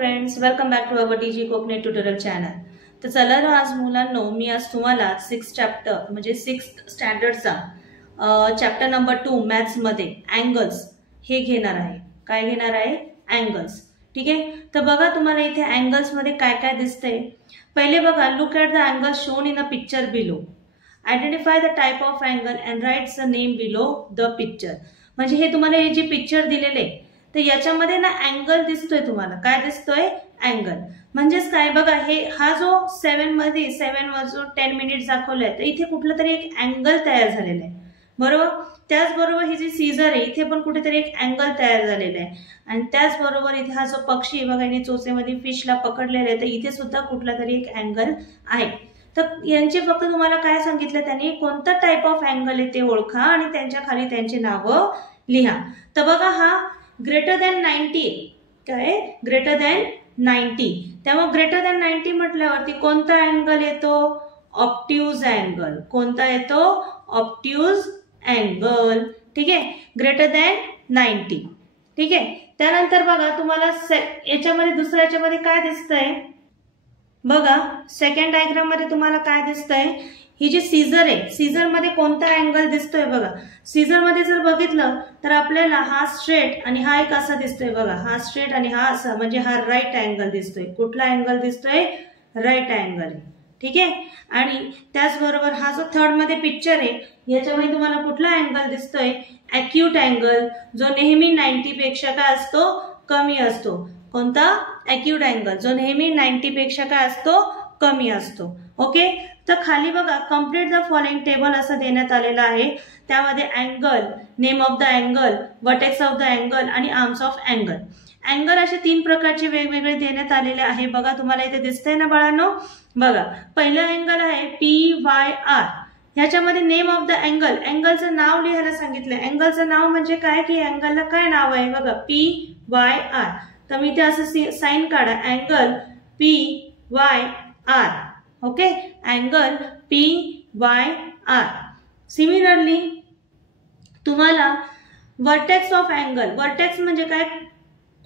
Friends, welcome back to our DG Kokane tutorial channel. तर चला ना, आज मुलांनो मी आज तुम्हाला 6 चॅप्टर म्हणजे 6th स्टँडर्डचा चॅप्टर नंबर 2 मॅथ्स मध्ये अँगल्स हे घेणार आहे. काय घेणार आहे? अँगल्स. ठीक आहे. तर बघा तुम्हाला इथे अँगल्स मध्ये काय काय दिसतंय. पहिले बघा, look at the angle shown in a picture below. Identify the type of angle and right the name below the picture. म्हणजे हे तुम्हाला हे जे पिक्चर दिलेले तर याच्यामध्ये ना अँगल दिसतोय. तुम्हाला काय दिसतोय? अँगल. म्हणजेच काय बघा, हे हा जो 7 मध्ये 7 वर जो 10 मिनिट्स दाखवलाय तर इथे कुठलं तरी एक अँगल तयार झालेला आहे, बरोबर. त्याचबरोबर ही जी सीझर आहे इथे पण कुठेतरी एक अँगल तयार झालेला आहे. आणि त्याचबरोबर इथे हा जो पक्षी बघा याने चोचेमध्ये फिशला पकडलेला आहे तर इथे सुद्धा कुठला तरी एक अँगल आहे. तर यांचे फक्त तुम्हाला काय सांगितलं त्यांनी, कोणता टाइप ऑफ अँगल आहे ते ओळखा आणि त्यांच्या खाली त्यांची नावं लिहा. तर बघा हा ग्रेटर दॅन 90 काय? Greater than 90. त्यामुळे ग्रेटर दॅन 90 म्हटल्यावरती कोणता अँगल येतो? Obtuse angle. कोणता येतो? Obtuse angle. ठीक आहे. Greater than 90. ठीक आहे. त्यानंतर बघा तुम्हाला याच्यामध्ये दुसऱ्या याच्यामध्ये काय दिसतंय बघा, सेकंड डायग्राम मध्ये तुम्हाला काय दिसतंय, ही जी सीझर आहे सीझर मध्ये कोणता अँगल दिसतोय बघा. सीझर मध्ये जर बघितलं तर आपल्याला हा स्ट्रेट आणि हा एक असा दिसतोय बघा. हा स्ट्रेट आणि हा असा म्हणजे हा राईट अँगल दिसतोय. कुठला अँगल दिसतोय? Right angle. ठीक आहे. आणि त्याचबरोबर हा जो थर्ड मध्ये पिक्चर आहे याच्यामध्ये तुम्हाला कुठला अँगल दिसतोय? ॲक्यूट अँगल, जो नेहमी 90 पेक्षा काय असतो? कमी असतो. कोणता? ॲक्यूट अँगल, जो नेहमी 90 पेक्षा काय असतो? कमी असतो. ओके. तर खाली बघा, कम्प्लीट द फॉलोइंग टेबल असं देण्यात आलेलं आहे. त्यामध्ये angle, name of the angle, vertex of the angle आणि आर्म्स ऑफ अँगल. अँगल असे 3 प्रकारचे वेगवेगळे देण्यात आलेले आहे. बघा तुम्हाला इथे दिसतंय ना बाळांनो. बघा पहिलं अँगल आहे PYR. ह्याच्यामध्ये नेम ऑफ द अँगल, अँगलचं नाव लिहायला सांगितलंय. अँगलचं नाव म्हणजे काय की अँगलला काय नाव आहे बघा, PYR. तर मी ते असं साइन काढा, angle PYR. Okay. Angle PYR. Similarly तुम्हाला वर्टेक्स ऑफ अँगल, वर्टेक्स म्हणजे काय?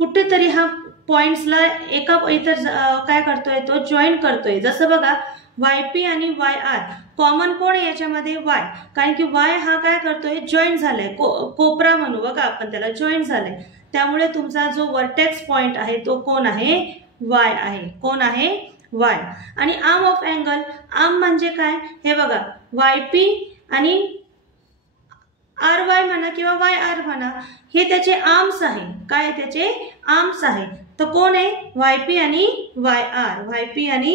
कुठेतरी हा पॉइंट्सला एका इतर काय करतोय तो जॉईन करतोय. जसं बघा YP आणि YR कॉमन कोण आहे याच्यामध्ये? Y. कारण की Y हा काय करतोय? जॉईन झालाय. कोपरा म्हणू बघा आपण त्याला, जॉईन झालाय. त्यामुळे तुमचा जो वर्टेक्स पॉइंट आहे तो कोण आहे? Y आहे. कोण आहे? Y. आणि आर्म ऑफ अँगल, आर्म म्हणजे काय? हे बघा YP आणि RY म्हणा किंवा YR म्हणा, हे त्याचे आर्म्स आहे. काय त्याचे? आर्म्स आहे. तर कोण आहे? YP आणि YR. YP आणि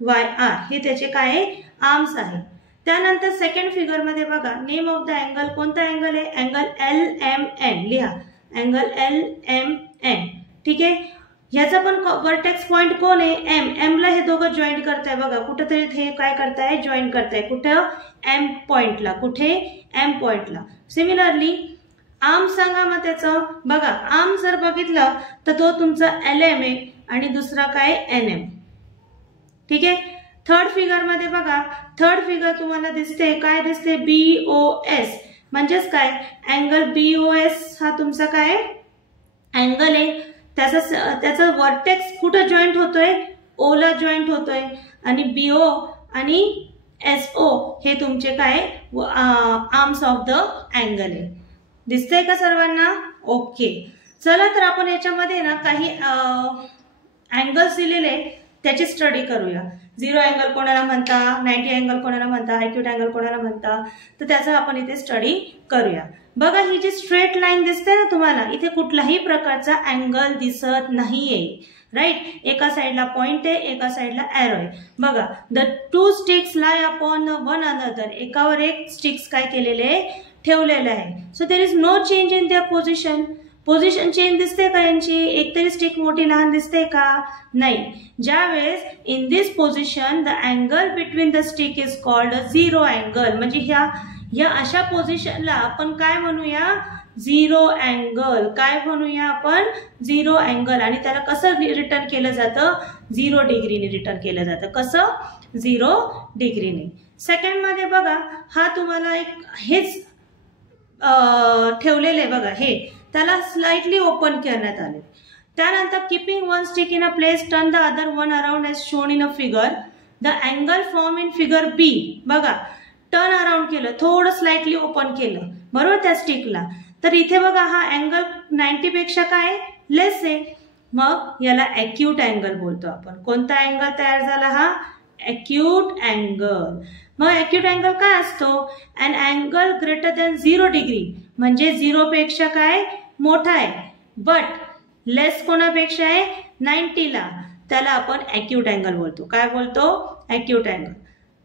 YR हे त्याचे काय आहे? आर्म्स आहे. त्यानंतर सेकंड फिगर मध्ये बघा, नेम ऑफ द अँगल, कोणता अँगल आहे? Angle LMN. लिहा अँगल LMN. ठीक आहे. ह्याचा पण वर्टेक्स पॉइंट कोण आहे? M. M ला हे दोघं जॉईन करताय बघा. कुठेतरी हे काय करताय? जॉईन करताय. कुठं? M पॉइंटला. कुठे? M पॉइंटला. सिमिलरली आर्म सांगा मग त्याचं. बघा आर्म जर बघितलं तर तो तुमचा LM आहे आणि दुसरा काय? NM. ठीक आहे. थर्ड फिगर मध्ये बघा, थर्ड फिगर तुम्हाला दिसते काय? दिसते BOS. म्हणजेच काय? अँगल BOS हा तुमचा काय अँगल आहे. त्याचा वर्टेक्स कुठं जॉईंट होतोय? O ला जॉईंट होतोय. आणि BO आणि SO हे तुमचे काय? आर्म्स ऑफ द अँगल आहे. दिसतंय का सर्वांना? ओके. चला तर आपण याच्यामध्ये ना काही अँगल्स दिलेले त्याची स्टडी करूया. 0 अँगल कोणाला म्हणता, 90 अँगल कोणाला म्हणता, ॲक्यूट अँगल कोणाला म्हणता, तर त्याचा आपण इथे स्टडी करूया. बघा ही जी स्ट्रेट लाईन दिसते ना तुम्हाला, इथे कुठलाही प्रकारचा अँगल दिसत नाहीये. राईट. एका साइडला पॉइंट आहे, एका साइडला एरो आहे. बघा the 2 sticks lie upon one another. एकावर एक स्टिक्स काय केलेले? ठेवलेले आहे. So there is no change in their position. Position change दिसते का यांची? एक तरी स्टिक मोठी लहान दिसते का? नाही. ज्यावेळेस in this position the angle between the stick is called a 0 angle. म्हणजे या अशा पोझिशनला आपण काय म्हणूया? 0 अँगल. काय म्हणूया आपण? 0 अँगल. आणि त्याला कसं रिटर्न केलं जातं? 0 डिग्रीने रिटर्न केलं जातं. कसं? 0 डिग्रीने. सेकंड मध्ये बघा, हा तुम्हाला एक हेच ठेवलेले बघा, हे त्याला स्लाइटली ओपन करण्यात आले. त्यानंतर keeping one stick in a place turn the other one around as shown in a figure the angle form in figure B. बघा टर्न अराउंड केलं, थोडं स्लाइटली ओपन केलं बरोबर त्या स्टिकला, तर इथे बघा हा अँगल 90 पेक्षा काय लेस आहे, मग याला ॲक्यूट अँगल बोलतो आपण. कोणता अँगल तयार झाला हा ॲक्यूट अँगल. मग ॲक्यूट अँगल काय असतो, an angle greater than 0 degree म्हणजे 0 पेक्षा काय मोठा आहे, बट लेस कोणापेक्षा आहे 90 ला, त्याला आपण ॲक्यूट अँगल बोलतो. काय बोलतो ॲक्यूट अँगल.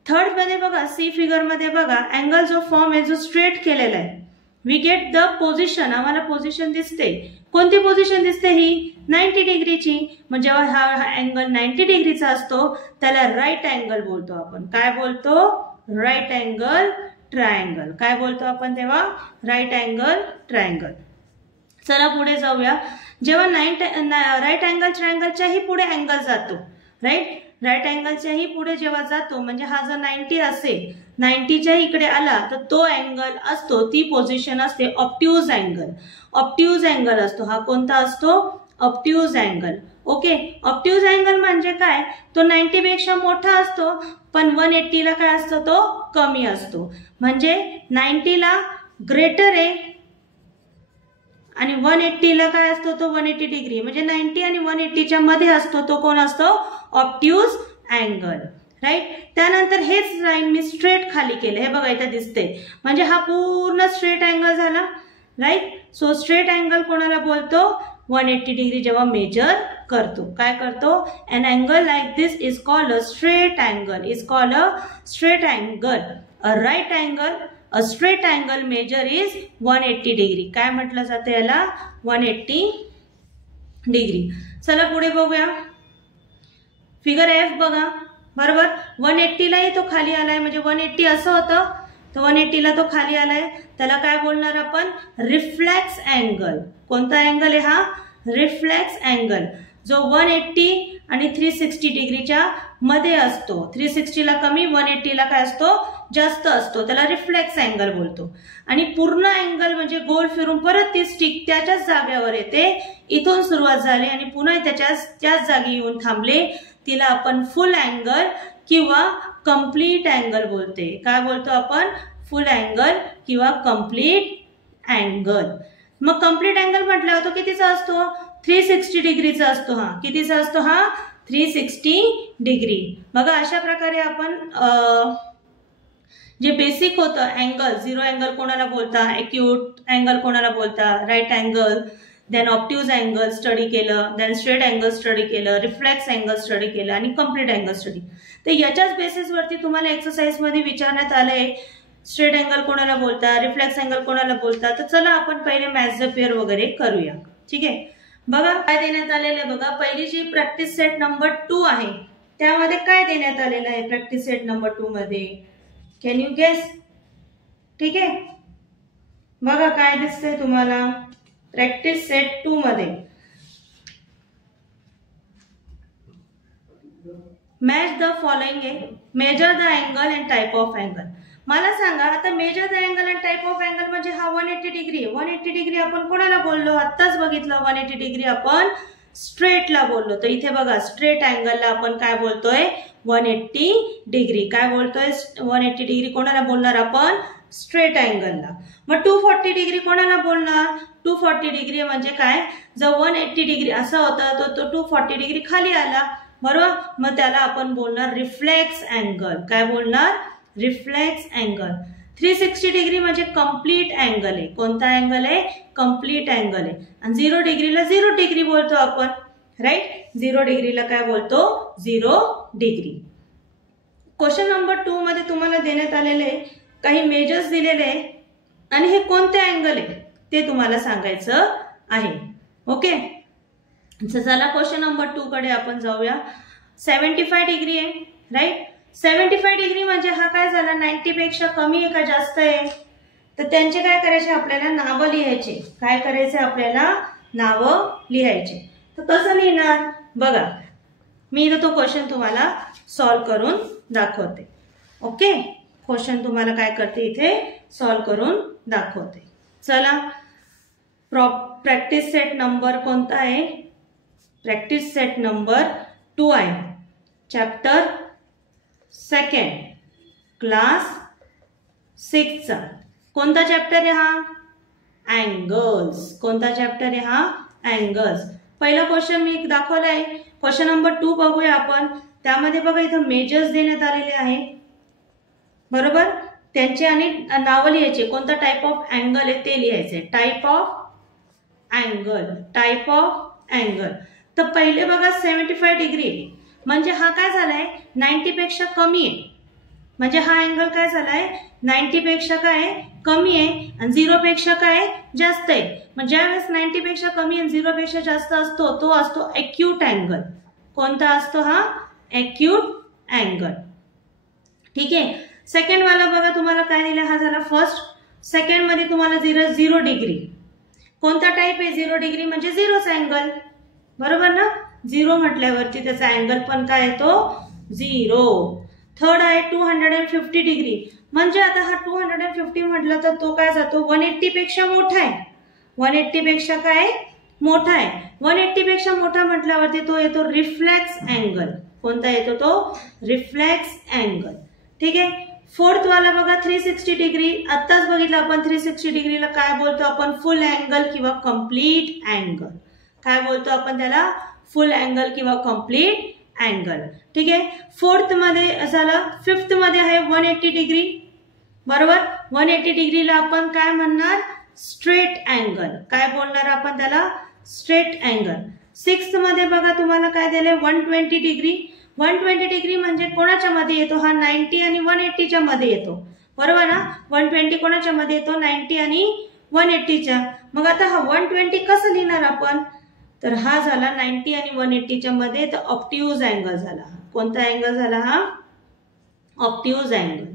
थर्ड मध्ये बघा सी फिगर मध्ये बघा अँगल जो फॉर्म आहे जो स्ट्रेट केलेला आहे, वी गेट द पोझिशन, आम्हाला पोझिशन दिसते. कोणती पोझिशन दिसते ही 90 डिग्रीची. मग जेव्हा हा अँगल 90 डिग्रीचा असतो त्याला राईट अँगल बोलतो आपण. काय बोलतो राईट अँगल ट्रायंगल. काय बोलतो आपण तेव्हा राईट अँगल ट्रायंगल. चला पुढे जाऊया. जेव्हा राईट अँगल ट्रायंगलच्याही पुढे अँगल जातो, राईट अँगलच्याही पुढे जेव्हा जातो म्हणजे हा जर 90 असेल 90च्या इकडे आला तर तो अँगल असतो, ती पोझिशन असते ऑब्ट्यूज अँगल. ऑब्ट्यूज अँगल असतो हा. कोणता असतो obtuse angle. Okay. Obtuse angle म्हणजे काय, तो 90 पेक्षा मोठा असतो पण 180 ला काय असतो तो कमी असतो. म्हणजे 90 ला ग्रेटर आहे आणि 180 ला काय असतो तो 180 डिग्री, म्हणजे 90 आणि 180च्या मध्ये असतो तो कोण असतो ऑब्ट्यूज अँगल. राईट. त्यानंतर हेच लाईन मी स्ट्रेट खाली केलं, हे बघा इथे दिसते, म्हणजे हा पूर्ण स्ट्रेट अँगल झाला. राईट. सो स्ट्रेट अँगल कोणाला बोलतो 180 डिग्री जेव्हा मेजर करतो. काय करतो, an angle like this is called a straight angle, is called a straight angle. A right angle, a straight angle measure is 180 degree. काय म्हटलं जातं याला 180 डिग्री. चला पुढे बघूया. फिगर एफ बघा बरोबर. 180 लाही तो खाली आलाय, म्हणजे 180 असं होतं तर 180 ला तो खाली आलाय, त्याला काय बोलणार आपण रिफ्लेक्स अँगल. कोणता अँगल आहे हा रिफ्लेक्स अँगल, जो 180 आणि 360 डिग्रीच्या मध्ये असतो. 360 ला कमी, 180 ला काय असतो जास्त असतो, त्याला रिफ्लेक्स अँगल बोलतो. आणि पूर्ण अँगल म्हणजे गोल फिरून परत ती स्टिक त्याच्याच जागेवर येते, इथून सुरुवात झाली आणि पुन्हा त्याच जागी येऊन थांबले, तिला आपण फुल अँगल किंवा कंप्लीट अँगल बोलते. काय बोलतो आपण फुल अँगल किंवा कंप्लीट अँगल. मग कंप्लीट अँगल म्हटल्यावर तो कितीचा असतो 360 डिग्रीचा असतो. हा कितीचा असतो हा 360 डिग्री. बघा अशा प्रकारे आपण जे बेसिक होतं अँगल, झिरो अँगल कोणाला बोलता, ॲक्यूट अँगल कोणाला बोलता, right angle, then obtuse angle study केलं, देन स्ट्रेट अँगल स्टडी केलं, रिफ्लेक्स अँगल स्टडी केलं आणि कंप्लीट अँगल स्टडी. तर याच्याच बेसिसवरती तुम्हाला एक्सरसाइज मध्ये विचारण्यात आलंय स्ट्रेट अँगल कोणाला बोलता, रिफ्लेक्स अँगल कोणाला बोलता. तर चला आपण पहिले मॅथ्स द पेअर वगैरे करूया. ठीक आहे. बघा काय देण्यात आलेलं आहे. बघा पहिली जी प्रॅक्टिस सेट नंबर 2 आहे त्यामध्ये काय देण्यात आलेलं आहे प्रॅक्टिस सेट नंबर 2 मध्ये, कॅन यू गेस. ठीक आहे. बघा काय दिसतंय तुम्हाला प्रॅक्टिस सेट 2 मध्ये. मॅच द फॉलोइंग आहे, measure the angle and type of angle. मला सांगा आता measure the angle and type of angle म्हणजे हा 180 डिग्री. 180 डिग्री आपण कोणाला बोललो आत्ताच बघितलं, 180 डिग्री आपण स्ट्रेटला बोललो. तर इथे बघा स्ट्रेट अँगलला आपण काय बोलतोय 180 डिग्री. काय बोलतोय 180 डिग्री कोणाला बोलणार आपण स्ट्रेट अँगलला. मग 240 डिग्री कोणाला बोलणार 240 डिग्री म्हणजे काय, जर 180 डिग्री असा होता तो 240 डिग्री खाली आला बरोबर, मग त्याला आपण बोलणार रिफ्लेक्स अँगल. काय बोलणार रिफ्लेक्स अँगल. 360 डिग्री म्हणजे कंप्लीट अँगल आहे. कोणता अँगल आहे कंप्लीट अँगल आहे. आणि 0 डिग्रीला 0 डिग्री बोलतो आपण. राईट. 0 डिग्रीला काय बोलतो 0 डिग्री. क्वेश्चन नंबर 2 मध्ये तुम्हाला देण्यात आलेले काही मेजर्स दिलेले आहे आणि हे कोणते अँगल आहे ते तुम्हाला सांगायचं आहे. ओके. चला क्वेश्चन नंबर 2 कडे आपण जाऊया. 75 डिग्री आहे. राईट. 75 डिग्री म्हणजे हा काय झाला 90 पेक्षा कमी आहे का जास्त आहे, तर त्यांचे काय करायचे आपल्याला नावं लिहायचे. काय करायचे आपल्याला नावं लिहायचे. तर कसं लिहिणार बघा, मी इथं तो क्वेश्चन तुम्हाला सॉल्व्ह करून दाखवते. ओके. क्वेश्चन तुम्हाला काय करते इथे सॉल्व्ह करून दाखवते. चला प्रॅक्टिस सेट नंबर कोणता आहे प्रॅक्टिस सेट नंबर 2 आहे. चॅप्टर 2 क्लास 6चा. कोणता चॅप्टर आहे हा? अँगल्स. कोणता चॅप्टर आहे हा? अँगल्स. पहिला क्वेश्चन मी दाखवलाय. क्वेश्चन नंबर 2 बघूया आपण. त्यामध्ये बघा इथं मेजर्स देण्यात आलेले आहे, बरोबर. त्यांचे आणि नाव लिहायचे. कोणता टाइप ऑफ अँगल आहे ते लिहायचे. Type of angle. Type of angle. तर पहिले बघा 75 डिग्री, म्हणजे हा काय झालाय 90 पेक्षा कमी आहे. म्हणजे हा अँगल काय झालाय 90 पेक्षा काय कमी आहे आणि 0 पेक्षा काय जास्त आहे. मग ज्यावेळेस 90 पेक्षा कमी आणि 0 पेक्षा जास्त असतो तो असतो ॲक्यूट अँगल. कोणता असतो हा? Acute angle. ठीक आहे. सेकंड वाला बघा तुम्हाला काय दिलं, हा झाला फर्स्ट. सेकंड मध्ये तुम्हाला 0 डिग्री. कोणता टाइप आहे 0 डिग्री? म्हणजे 0च अँगल, बरोबर ना. 0 म्हटल्यावरती त्याचा अँगल पण काय येतो 0. थर्ड आहे 250 डिग्री. म्हणजे आता हा 250 म्हटलं तर तो काय जातो 180 पेक्षा मोठा आहे. 180 पेक्षा काय मोठा आहे. 180 पेक्षा मोठा म्हटल्यावरती तो येतो रिफ्लेक्स अँगल. कोणता येतो तो? Reflex angle. ठीक आहे. फोर्थ वाला बघा 360 डिग्री. आत्ताच बघितलं आपण 360 डिग्रीला काय बोलतो आपण? फुल अँगल किंवा कम्प्लीट अँगल. काय बोलतो आपण त्याला? फुल अँगल किंवा कम्प्लीट अँगल. ठीक आहे. फोर्थ मध्ये झालं. फिफ्थ मध्ये आहे 180 डिग्री, बरोबर. 180 डिग्रीला आपण काय म्हणणार? Straight angle. काय बोलणार आपण त्याला? Straight angle. सिक्स्थ मध्ये बघा तुम्हाला काय दिलंय 120 डिग्री. 120 डिग्री म्हणजे कोणाच्या मध्ये येतो हा? 90 आणि 180 च्या मध्ये येतो, बरोबर ना. 120 कोणाच्या मध्ये येतो? 90 आणि 180 च्या. मग आता हा 120 कसं लिहिणार आपण? तर हा झाला 90 आणि 180 च्या मध्ये, तर ऑब्ट्यूज अँगल झाला. कोणता अँगल झाला हा? Obtuse angle.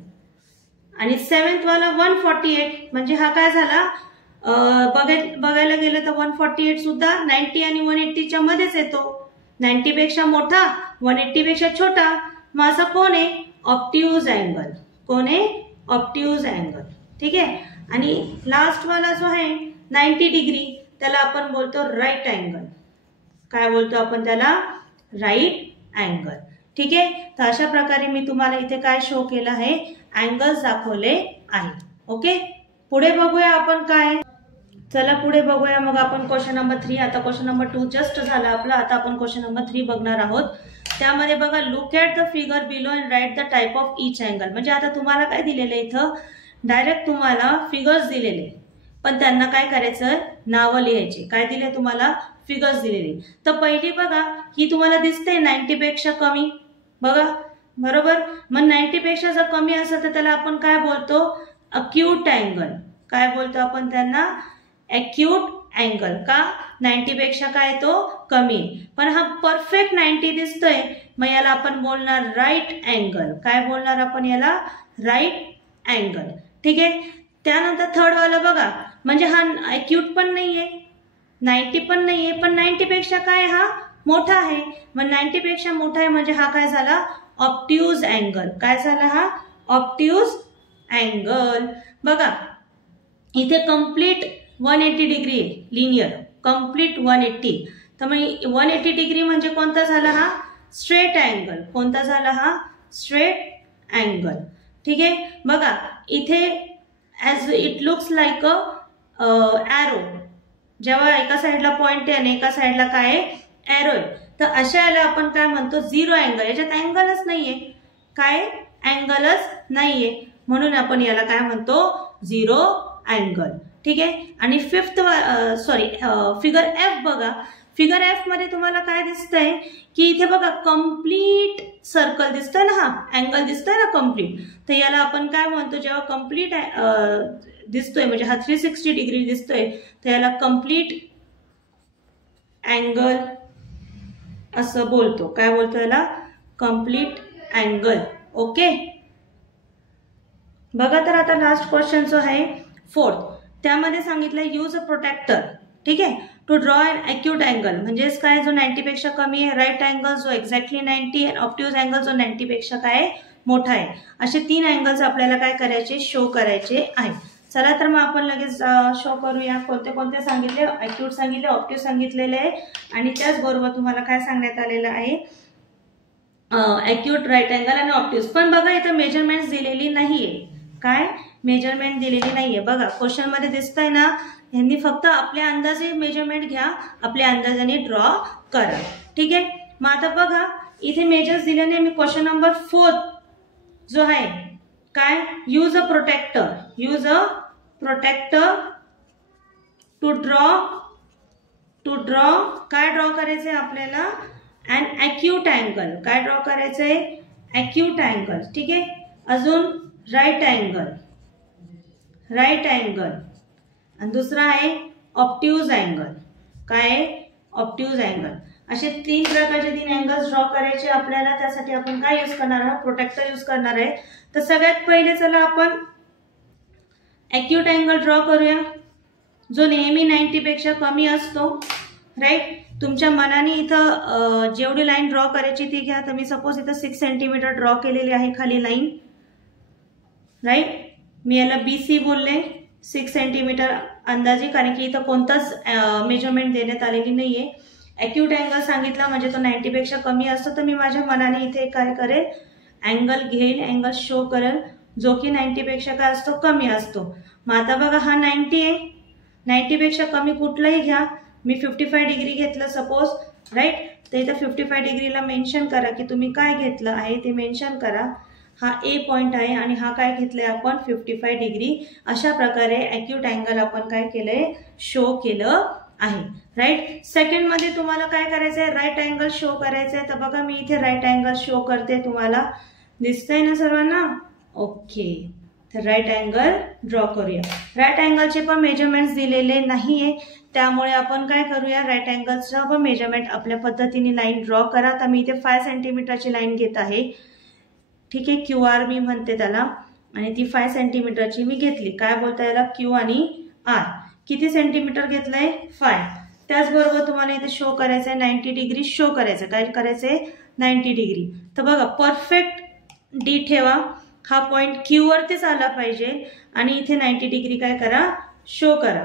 आणि सेवेंथ वाला 148 म्हणजे हा काय झाला? बघायला गेलं तर 148 सुद्धा 90 आणि 180 च्या मध्येच येतो. 90 पेक्षा मोठा, 180 पेक्षा छोटा. मग असं कोण आहे? Obtuse angle. कोण आहे? Obtuse angle. ठीक आहे. आणि लास्ट वाला जो आहे 90 डिग्री त्याला आपण बोलतो राईट अँगल. काय बोलतो आपण त्याला? Right angle. ठीक आहे. तर अशा प्रकारे मी तुम्हाला इथे काय शो केलं आहे? अँगल्स दाखवले आहे. ओके. पुढे बघूया आपण काय. चला पुढे बघूया मग आपण क्वेश्चन नंबर 3. आता क्वेश्चन नंबर 2 जस्ट झाला आपला. आता आपण क्वेश्चन नंबर 3 बघणार आहोत. त्यामध्ये बघा look at the figure below and write the type of each angle. म्हणजे आता तुम्हाला काय दिलेलं आहे इथं? डायरेक्ट तुम्हाला फिगर्स दिलेले, पण त्यांना काय करायचं? नावं लिहायची. काय दिले तुम्हाला? फिगर्स दिलेले. तर पहिली बघा ही तुम्हाला दिसते 90 पेक्षा कमी, बघा, बरोबर. मग 90 पेक्षा जर कमी असेल तर त्याला आपण काय बोलतो? Acute angle. काय बोलतो आपण त्यांना? Acute angle. का? 90 पेक्षा काय तो कमी. पण हा परफेक्ट 90 दिसतोय, मग याला आपण बोलणार राईट अँगल. काय बोलणार आपण याला? Right angle. ठीक आहे. त्यानंतर थर्ड वाला बघा, म्हणजे हा अक्यूट पण नाहीये, 90 पण नाहीये, पण 90 पेक्षा काय हा मोठा आहे. मग 90 पेक्षा मोठा आहे म्हणजे हा काय झाला? Obtuse angle. काय झाला हा? Obtuse angle. बघा इथे कम्प्लीट 180 डिग्री लिनियर, कम्प्लीट 180. तर मग 180 डिग्री म्हणजे कोणता झाला हा? Straight angle. कोणता झाला हा? Straight angle. ठीक आहे. बघा इथे as it looks like a arrow. जेव्हा एका साईडला पॉइंट आहे आणि एका साईडला काय आहे? ॲरो आहे. तर अशा याला आपण काय म्हणतो? Zero angle. याच्यात अँगलच नाहीये. काय? अँगलच नाहीये. म्हणून आपण याला काय म्हणतो? Zero angle. ठीक आहे. आणि फिफ्थ फिगर एफ बघा. फिगर एफ मध्ये तुम्हाला काय दिसतंय की इथे बघा कम्प्लीट सर्कल दिसतोय ना, हा अँगल दिसतोय ना कम्प्लीट. तर याला आपण काय म्हणतो? जेव्हा कम्प्लीट दिसतोय म्हणजे हा 360 डिग्री दिसतोय तर याला कम्प्लीट अँगल असं बोलतो. काय बोलतो याला? Complete angle. ओके. बघा तर आता लास्ट क्वेश्चन जो आहे फोर्थ, त्यामध्ये सांगितलं यूज अ प्रोटेक्टर. ठीक आहे. To draw an acute angle. म्हणजेच काय? जो 90 पेक्षा कमी आहे, राईट अँगल जो एक्झॅक्टली 90 आहे, ऑब्ट्यूज अँगल जो 90 पेक्षा काय मोठा आहे. असे 3 अँगल्स आपल्याला काय करायचे? शो करायचे आहे. चला तर मग आपण लगेच शो करूया. कोणते कोणते सांगितले, ॲक्यूट सांगितले, ऑप्टिव्ह सांगितलेले आहे आणि त्याचबरोबर तुम्हाला काय सांगण्यात आलेलं आहे, ॲक्यूट, राईट अँगल आणि ऑप्टिव्ह. पण बघा इथं मेजरमेंट दिलेली नाहीये. काय मेजरमेंट दिलेली नाहीये बघा. क्वेश्चन मध्ये दिसतंय ना, यांनी फक्त आपल्या अंदाजे मेजरमेंट घ्या, आपल्या अंदाजाने ड्रॉ करा. ठीक आहे. मग आता बघा इथे मेजर्स दिले नाही. मी क्वेश्चन नंबर 4 जो आहे काय, use a protractor, use a protractor to draw काय ड्रॉ करायचंय आपल्याला, अँड ॲक्यूट अँगल. काय ड्रॉ करायचंय, ॲक्यूट अँगल. ठीक आहे. अजून राईट अँगल, राईट अँगल आणि दुसरा आहे ऑप्टिव्ह अँगल. काय, ऑप्टिव्ह अँगल. असे 3 प्रकारचे 3 अँगल्स ड्रॉ करायचे आपल्याला. त्यासाठी आपण काय यूज करणार आहोत, प्रोटेक्टर यूज करणार आहे. तर सगळ्यात पहिले चला आपण ॲक्यूट अँगल ड्रॉ करूया, जो नेहमी 90 पेक्षा कमी असतो. राईट. तुमच्या मनाने इथं जेवढी लाईन ड्रॉ करायची ती घ्या. तर मी सपोज इथं 6 सेंटीमीटर ड्रॉ केलेली आहे खाली लाईन. राईट. मी याला BC बोलले, 6 सेंटीमीटर अंदाजे, कारण की इथं कोणताच मेजरमेंट देण्यात आलेली नाहीये. ॲक्यूट अँगल सांगितला म्हणजे तो 90 पेक्षा कमी असतो. तर मी माझ्या मनाने इथे काय करेल, अँगल घेईल, अँगल शो करेल जो की 90 पेक्षा काय असतो, कमी असतो. मग आता बघा हा 90 आहे. 90 पेक्षा कमी कुठलाही घ्या. मी 55 डिग्री घेतलं सपोज. राईट. तर इथं 55 डिग्रीला मेन्शन करा की तुम्ही काय घेतलं आहे ते मेन्शन करा. हा A पॉइंट आहे आणि हा काय घेतलाय आपण, 55 डिग्री. अशा प्रकारे ॲक्यूट अँगल आपण काय केलंय, शो केलं आहे. राईट. सेकंड मध्ये तुम्हाला काय करायचंय, राईट अँगल शो करायचंय. तर बघा मी इथे राईट अँगल शो करते, तुम्हाला दिसतंय ना सर्वांना. ओके. तर राईट अँगल ड्रॉ करूया. राईट अँगलचे पण मेजरमेंट्स दिलेले नाहीये, त्यामुळे आपण काय करूया, राईट अँगलचं पण मेजरमेंट आपल्या पद्धतीने लाईन ड्रॉ करा. तर मी इथे 5 सेंटीमीटरची लाईन घेत आहे. ठीक आहे. QR मी म्हणते त्याला, आणि ती 5 सेंटीमीटरची मी घेतली. काय बोलता याला, Q आणि R. किती सेंटीमीटर घेतलंय, 5. त्याचबरोबर तुम्हाला इथे शो करायचंय 90 डिग्री शो करायचं. काय करायचंय, 90 डिग्री. तर बघा परफेक्ट D ठेवा. हा पॉइंट Q वरतीच आला पाहिजे आणि इथे 90 डिग्री काय करा, शो करा.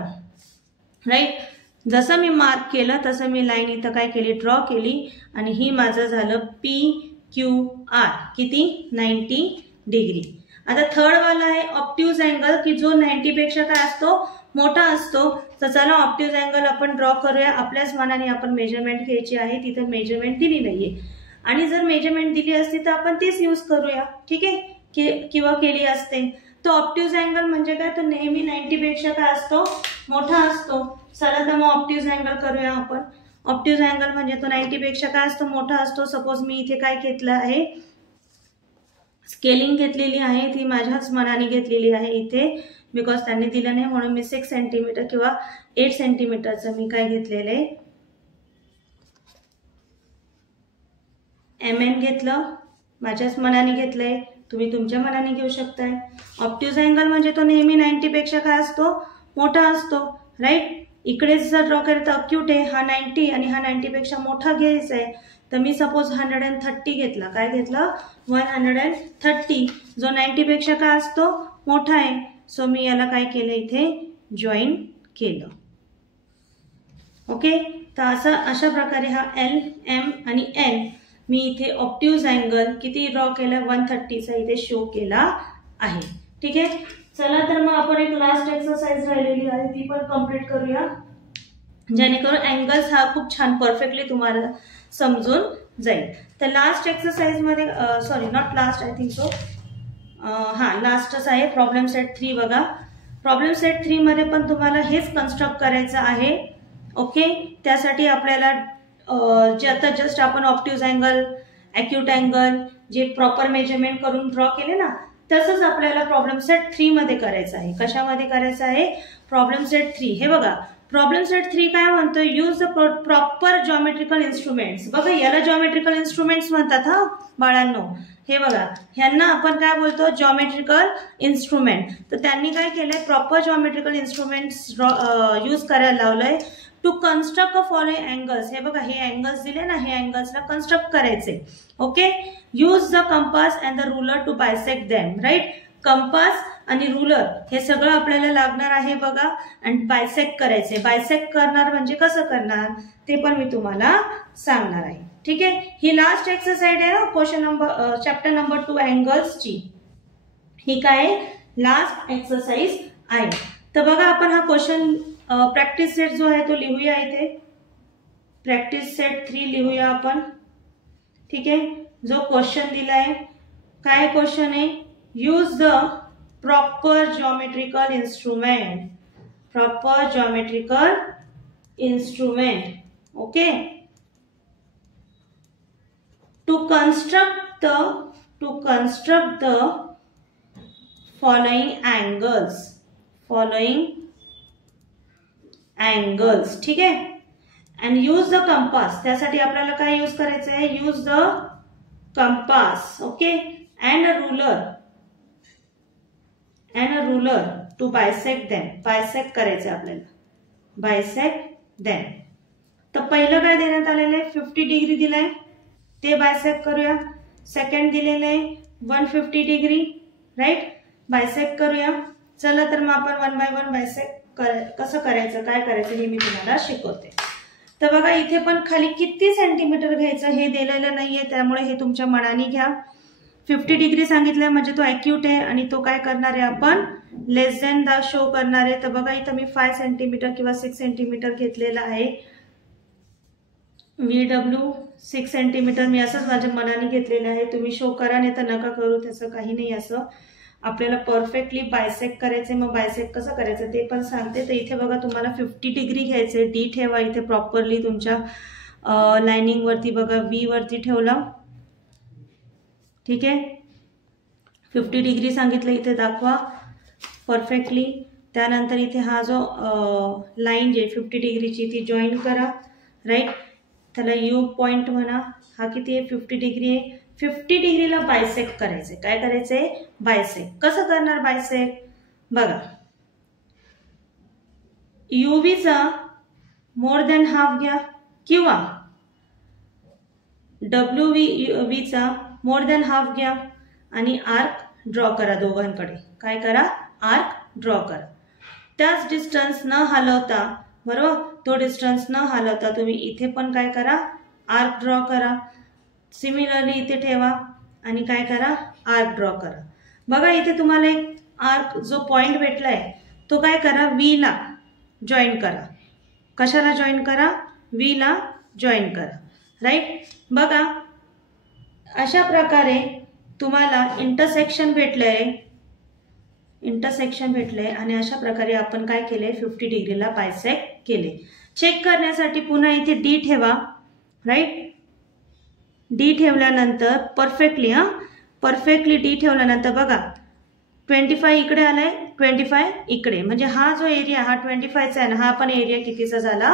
राईट. जसं मी मार्क केलं तसं मी लाईन इथं काय केली, ड्रॉ केली आणि ही माझं झालं PQR. किती, 90 डिग्री. आता थर्ड वाला आहे ऑप्टिव्ह अँगल, की जो 90 पेक्षा काय असतो, मोठा असतो. तर चला ऑप्टिव्ह अँगल आपण ड्रॉ करूया. आपल्याच मनाने आपण मेजरमेंट घ्यायची आहे. तिथं मेजरमेंट दिली नाहीये आणि जर मेजरमेंट दिली असती तर आपण तेच यूज करूया. ठीक आहे. किंवा केली असते. तो ऑप्टिव्ह अँगल म्हणजे काय, तो नेहमी 90 पेक्षा काय असतो, मोठा असतो. चला तर मग ऑप्टिव्ह अँगल करूया आपण. ऑप्टिव्ह अँगल म्हणजे तो 90 पेक्षा काय असतो, मोठा असतो. सपोज मी इथे काय घेतलं आहे, स्केलिंग घेतलेली आहे. ती माझ्याच मनाने घेतलेली आहे इथे, बिकॉज त्यांनी दिलं नाही म्हणून मी 6 सेंटीमीटर किंवा 8 सेंटीमीटरचं मी काय घेतलेलं आहे, MN घेतलं. माझ्याच मनाने घेतलंय. तुम्ही तुमच्या मनाने घेऊ शकताय. ऑप्टिव्ह अँगल म्हणजे तो नेहमी 90 पेक्षा काय असतो, मोठा असतो. राईट. इकडे जर ड्रॉ केलं तर अक्यूट आहे. हा 90 आणि हा 90 पेक्षा मोठा घ्यायचा आहे. तर मी सपोज 130 घेतला. काय घेतलं, 130, जो 90 पेक्षा काय असतो, मोठा आहे. सो मी याला काय केलं, इथे जॉईन केलं. ओके. तर अशा प्रकारे हा L, M आणि N मी इथे ऑप्टिव्ह अँगल किती ड्रॉ केला, 130चा इथे शो केला आहे. ठीक आहे. चला तर मग आपण एक लास्ट एक्सरसाइज राहिलेली आहे ती पण कंप्लीट करूया, जेणेकरून अँगल्स हा खूप छान परफेक्टली तुम्हाला समजून जाईल. तर लास्ट एक्सरसाइज मध्ये, sorry not last, I think so, लास्टच आहे. प्रॉब्लेम सेट 3 बघा. प्रॉब्लेम सेट 3 मध्ये पण तुम्हाला हेच कन्स्ट्रक्ट करायचं आहे. ओके. त्यासाठी आपल्याला जे आता जस्ट आपण ऑप्टिव्ह अँगल, ॲक्यूट अँगल जे प्रॉपर मेजरमेंट करून ड्रॉ केले ना, तसंच आपल्याला प्रॉब्लेम सेट 3 मध्ये करायचं आहे. कशामध्ये करायचं आहे, प्रॉब्लेम सेट 3. हे बघा प्रॉब्लेम सेट 3 काय म्हणतोय, use the proper geometrical instruments. बघा याला जॉमेट्रिकल इन्स्ट्रुमेंट्स म्हणतात हा बाळांनो. हे बघा ह्यांना आपण काय बोलतो, जॉमेट्रिकल इन्स्ट्रुमेंट. तर त्यांनी काय केलंय, प्रॉपर जॉमेट्रिकल इन्स्ट्रुमेंट्स यूज करायला लावलंय to construct a following angles. हे बघा हे अँगल्स दिले ना, हे अँगल्सला कन्स्ट्रक्ट करायचे. Okay. Use the compass and the ruler to bisect them. Right. Compass आणि रुलर हे सगळं आपल्याला लागणार आहे बघा. आणि बायसेक्ट करायचे. बायसेक्ट करणार म्हणजे कसं करणार ते पण मी तुम्हाला सांगणार आहे. ठीक आहे. ही लास्ट एक्सरसाइज आहे क्वेश्चन नंबर चॅप्टर नंबर 2 अँगल्सची. ही काय लास्ट एक्सरसाइज आहे. तर बघा आपण हा क्वेश्चन प्रॅक्टिस सेट जो आहे तो लिहूया इथे. प्रॅक्टिस सेट 3 लिहूया आपण. ठीक आहे. जो क्वेश्चन दिलाय काय क्वेश्चन आहे, use the proper geometrical instrument. Proper geometrical instrument. Okay. To construct the following angles. ठीक आहे. And use the compass. त्यासाठी आपल्याला काय यूज करायचं आहे, use the compass. Okay. And a ruler to bisect them. Bisect करायचं आपल्याला. Bisect them. तर पहिलं काय देण्यात आलेलं आहे, 50 डिग्री दिलाय ते बायसेक्ट करूया. सेकंड दिलेलं आहे 150 डिग्री. राईट. बायसेक्ट करूया. चला तर मग आपण 1 बाय 1 बायसेक्ट कसं करायचं काय करायचं हे मी तुम्हाला शिकवते. तर बघा इथे पण खाली किती सेंटीमीटर घ्यायचं हे दिलेलं नाहीये, त्यामुळे हे तुमच्या मनाने घ्या. 50 डिग्री सांगितलंय म्हणजे तो ॲक्यूट आहे आणि तो काय करणार आहे आपण लेस दॅन द शो करणार आहे. तर बघा इथं मी 5 सेंटीमीटर किंवा 6 सेंटीमीटर घेतलेला आहे. VW 6 सेंटीमीटर मी असंच माझ्या मनाने घेतलेलं आहे. तुम्ही शो करा नाही तर नका करू, त्याचं काही नाही. असं आपल्याला परफेक्टली बायसेक्ट करायचे. मग बायसेक्ट कसं करायचं ते पण सांगते. तर इथे बघा तुम्हाला 50 डिग्री घ्यायचे. डी ठेवा इथे प्रॉपरली तुमच्या लाइनिंग वरती. बघा V वरती ठेवला. ठीक आहे. 50 डिग्री सांगितलं इथे दाखवा परफेक्टली. त्यानंतर इथे हा जो लाईन जे 50 डिग्रीची ती जॉईन करा. राईट. त्याला U पॉइंट म्हणा. हा किती आहे 50 डिग्री आहे. 50 डिग्रीला बायसेक्ट करायचे. काय करायचंय बायसेक्ट. कसं करणार बायसेक्ट बघा. UVचा मोर दॅन हाफ घ्या किंवा WVचा मोर दॅन हाफ घ्या आणि आर्क ड्रॉ करा. दोघांकडे काय करा आर्क ड्रॉ करा. त्याच डिस्टन्स न हलवता बरोबर तो डिस्टन्स न हलवता तुम्ही इथे पण काय करा आर्क ड्रॉ करा. सिमिलरली इथे ठेवा आणि काय करा आर्क ड्रॉ करा. बघा इथे तुम्हाला एक आर्क जो पॉइंट भेटलाय तो काय करा V ला जॉईन करा. कशाला जॉईन करा V ला जॉईन करा. राईट. बघा अशा प्रकारे तुम्हाला इंटरसेक्शन भेटलंय आणि अशा प्रकारे आपण काय केले 50 डिग्रीला बायसेक्ट केले. चेक करण्यासाठी पुन्हा इथे D ठेवा. राईट. D ठेवल्यानंतर परफेक्टली D ठेवल्यानंतर बघा 25 इकडे आलाय 25 इकडे. म्हणजे हा जो एरिया हा 25चा आहे ना, हा पण एरिया कितीचा झाला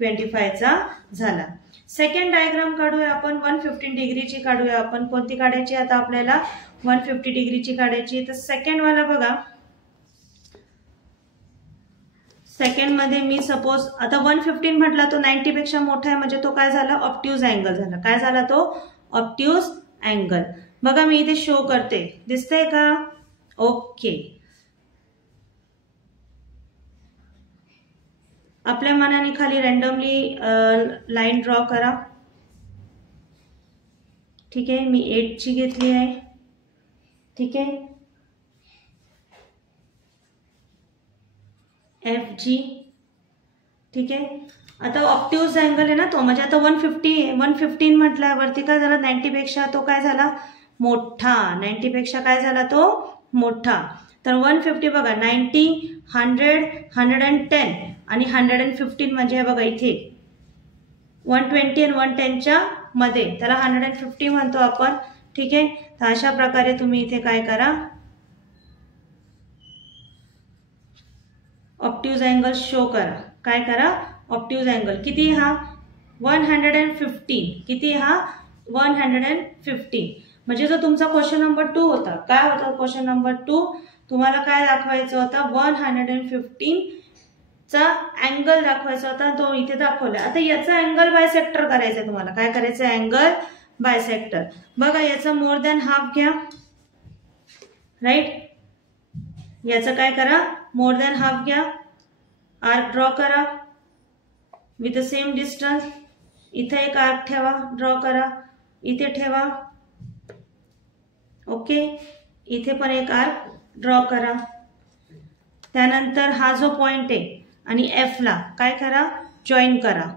25चा झाला. सेकंड डायग्राम काढूया आपण. 115 डिग्रीची काढूया आपण. कोणती काढायची आता आपल्याला 150 डिग्रीची काढायची. तर सेकंड वाला बघा. सेकंड मध्ये मी सपोज आता 115 म्हटला तो 90 पेक्षा मोठा आहे म्हणजे तो काय झाला ऑब्ट्यूज अँगल झाला. काय झाला तो ऑब्ट्यूज अँगल. बघा मी इथे शो करते. दिसतंय का. ओके. आपल्या मनाने खाली रॅन्डमली लाईन ड्रॉ करा. ठीक आहे. मी 8 ची घेतली आहे. ठीक आहे. FG. ठीक आहे. आता ऑब्ट्यूज अँगल आहे ना तो म्हणजे आता 115 म्हटल्यावरती काय झाला 90 पेक्षा तो काय झाला मोठा. 90 पेक्षा काय झाला तो मोठा. तर 150 बघा 90 100 110 आणि 115 म्हणजे हे बघा इथे 120 आणि 110च्या मध्ये त्याला 150 म्हणतो आपण. ठीक आहे. तर अशा प्रकारे तुम्ही इथे काय करा ऑब्ट्यूज अँगल शो करा. काय करा ऑब्ट्यूज अँगल किती हा 115. किती हा 115. म्हणजे जो तुमचा क्वेश्चन नंबर 2 होता काय होता क्वेश्चन नंबर 2 तुम्हाला काय दाखवायचं होता 115 चा अँगल दाखवायचा होता. तो इथे दाखवला. आता याचा अँगल बायसेक्टर करायचा तुम्हाला. काय करायचं अँगल बायसेक्टर. बघा याचा मोर दॅन हाफ घ्या. राईट. याचं काय करा, मोर दॅन हाफ घ्या, आर्क ड्रॉ करा विथ द सेम डिस्टन्स. इथे एक आर्क ठेवा, ड्रॉ करा, इथे ठेवा. ओके, इथे पण एक आर्क ड्रॉ करा. त्यानंतर हा जो पॉइंट आहे आणि एफ ला काय करा, जॉईन करा.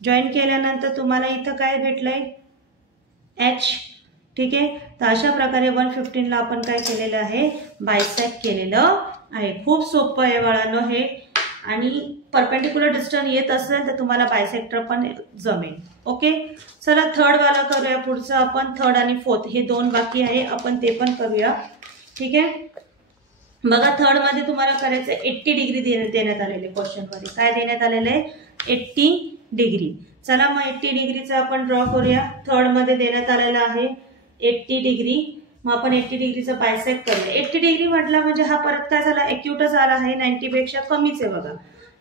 जॉईन केल्यानंतर तुम्हाला इथं काय भेटलंय, एच. ठीक आहे, तर अशा प्रकारे 115 ला आपण काय केलेलं आहे, बायसेक्ट केलेलं आहे. खूप सोपं आहे बाळांनो हे. आणि परपेंडिक्युलर डिस्टन्स येत असेल तर तुम्हाला बायसेक्टर पण जमेल. ओके, चला थर्ड वाला करूया. पुढचं आपण थर्ड आणि फोर्थ हे दोन बाकी आहे, आपण ते पण करूया. ठीक आहे, बघा थर्ड मध्ये तुम्हाला करायचं 80 डिग्री देण्यात आलेले क्वेश्चन मध्ये. काय देण्यात आलेलं आहे, 80 डिग्री. चला मग 80 डिग्रीचा आपण ड्रॉ करूया. थर्ड मध्ये देण्यात आलेला आहे 80 डिग्री. मग आपण 80 डिग्रीचा बायसेक्ट करूया. 80 डिग्री म्हटलं म्हणजे हा परत काय झाला, एक्यूटच आला आहे, 90 पेक्षा कमीच आहे बघा,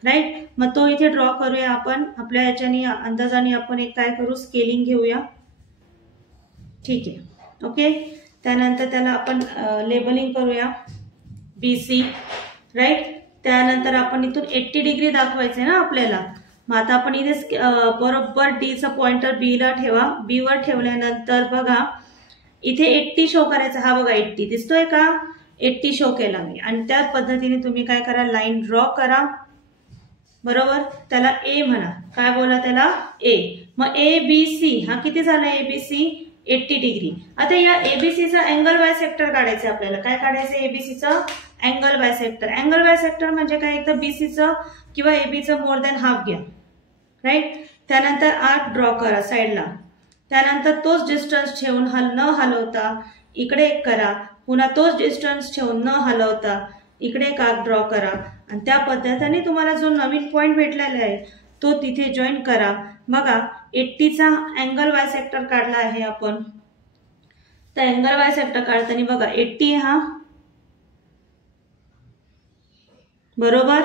राईट. मग तो इथे ड्रॉ करूया आपण. आपल्या याच्याने अंदाजाने आपण एक काय करू, स्केलिंग घेऊया. ठीक आहे, ओके. त्यानंतर त्याला आपण लेबलिंग करूया BC, राईट. त्यानंतर आपण इथून 80 डिग्री दाखवायचे ना आपल्याला. मग आता आपण इथे बरोबर डीचा पॉइंटर B ला ठेवा. B वर ठेवल्यानंतर बघा इथे 80 शो करायचा. हा बघा 80 दिसतोय का, 80 शो केला मी. आणि त्याच पद्धतीने तुम्ही काय करा, लाईन ड्रॉ करा. बरोबर, त्याला A म्हणा. काय बोला त्याला, A. मग ABC हा किती झाला, ABC 80 डिग्री. आता या ABCचा अँगल बायसेक्टर काढायचं आपल्याला. काय काढायचं, ABCचं अँगल बायसेक्टर. अँगल बायसेक्टर म्हणजे काय, एक तर BCचं किंवा ABचं मोर दॅन हाफ घ्या, राईट. त्यानंतर आर्क ड्रॉ करा साईडला. त्यानंतर तोच डिस्टन्स ठेवून न हलवता इकडे एक करा. पुन्हा तोच डिस्टन्स ठेवून न हलवता इकडे एक आर्क ड्रॉ करा. आणि त्या पद्धतीने तुम्हाला जो नवीन पॉइंट भेटलेला आहे तो तिथे जॉईन करा. बघा 80चा अँगल बायसेक्टर काढला आहे आपण. तर अँगल बायसेक्टर काढताना बघा 80 हा बरोबर,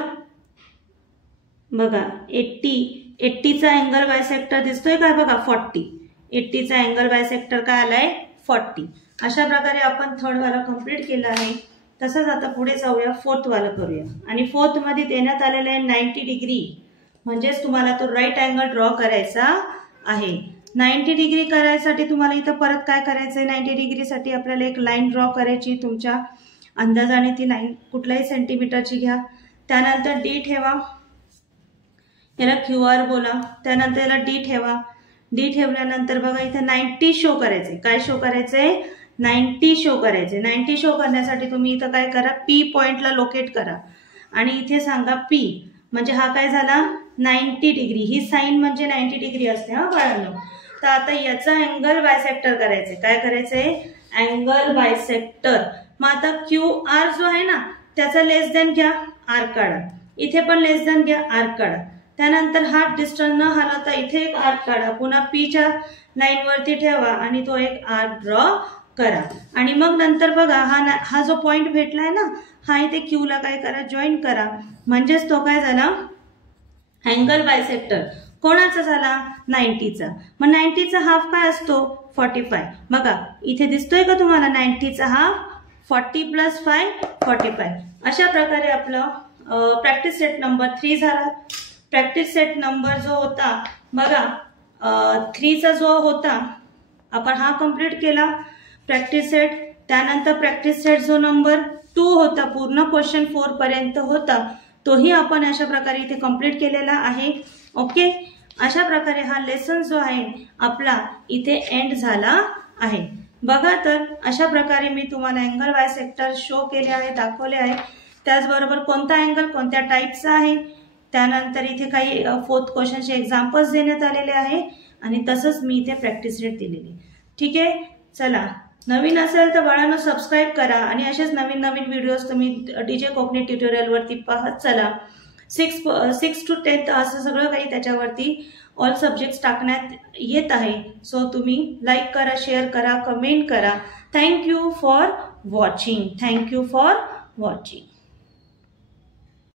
बघा 80चा अँगल बायसेक्टर दिसतोय का, बघा 40. 80चा अँगल बायसेक्टर काय आलाय, 40. अशा प्रकारे आपण थर्ड वाला कंप्लीट केला आहे. तसंच आता पुढे जाऊया, फोर्थ वाला करूया. आणि फोर्थ मध्ये देण्यात आलेलं आहे 90 डिग्री. म्हणजेच तुम्हाला तो राईट अँगल ड्रॉ करायचा आहे. 90 डिग्री करायसाठी तुम्हाला इथं परत काय करायचंय, 90 डिग्रीसाठी आपल्याला एक लाईन ड्रॉ करायची. तुमच्या अंदाजाने ती लाईन कुठल्याही सेंटीमीटरची घ्या. त्यानंतर D ठेवा, याला QR बोला. त्यानंतर याला D ठेवा. D ठेवल्यानंतर बघा इथे 90 शो करायचे. काय शो करायचंय, 90 शो करायचे. 90 शो करण्यासाठी तुम्ही इथं काय करा, P पॉइंटला लोकेट करा आणि इथे सांगा P. म्हणजे हा काय झाला, 90 डिग्री. ही साइन म्हणजे 90 डिग्री असते हा बाळांनो. तर आता याचा अँगल बायसेक्टर करायचंय. काय करायचंय, अँगल बायसेक्टर. मग आता QR जो आहे ना त्याचा लेस दॅन घ्या, आर्क काढा. इथे पण लेस दॅन घ्या, आर्क काढा. त्यानंतर हा डिस्टन्स न हलवता इथे एक आर्क काढा. पुन्हा Pच्या लाईन वरती ठेवा आणि तो एक आर्क ड्रॉ करा. आणि मग नंतर बघा हा जो पॉइंट भेटलाय ना, हा इथे Q ला काय करा, जॉईन करा. म्हणजेच तो काय झाला, अँगल बायसेक्टर. कोणाचा झाला, 90चा. मग 90चा हाफ काय असतो, 45. बघा इथे दिसतोय का तुम्हाला, 90चा हाफ 40 + 5 45. अशा प्रकारे आपलं प्रॅक्टिस सेट नंबर 3 झाला. प्रॅक्टिस सेट नंबर जो होता बघा 3चा जो होता आपण हा कंप्लीट केला प्रॅक्टिस सेट. त्यानंतर प्रॅक्टिस सेट जो नंबर 2 होता, पूर्ण क्वेश्चन 4 पर्यंत होता, तोही आपण अशा प्रकारे इथे कंप्लीट केलेला आहे. ओके, अशा प्रकारे हा लेसन जो आहे आपला इथे एंड झाला आहे. बघा तर अशा प्रकारे मी तुम्हाला अँगल बायसेक्टर शो केले आहे, दाखवले आहे. त्याचबरोबर कोणता अँगल कोणत्या टाईपचा आहे. त्यानंतर इथे काही फोर्थ क्वेश्चनचे एक्झाम्पल्स देण्यात आलेले आहे आणि तसंच मी इथे प्रॅक्टिस सेट दिलेली. ठीक आहे, चला नवीन असेल तर बाळांनो सबस्क्राईब करा आणि असेच नवीन नवीन व्हिडिओज तुम्ही DJ कोकणी ट्युटोरियलवरती पाहत चला. 6 to 10 असं सगळं काही त्याच्यावरती ऑल सब्जेक्ट्स टाकण्यात येत आहे. सो तुम्ही लाईक करा, शेअर करा, कमेंट करा. Thank you for watching.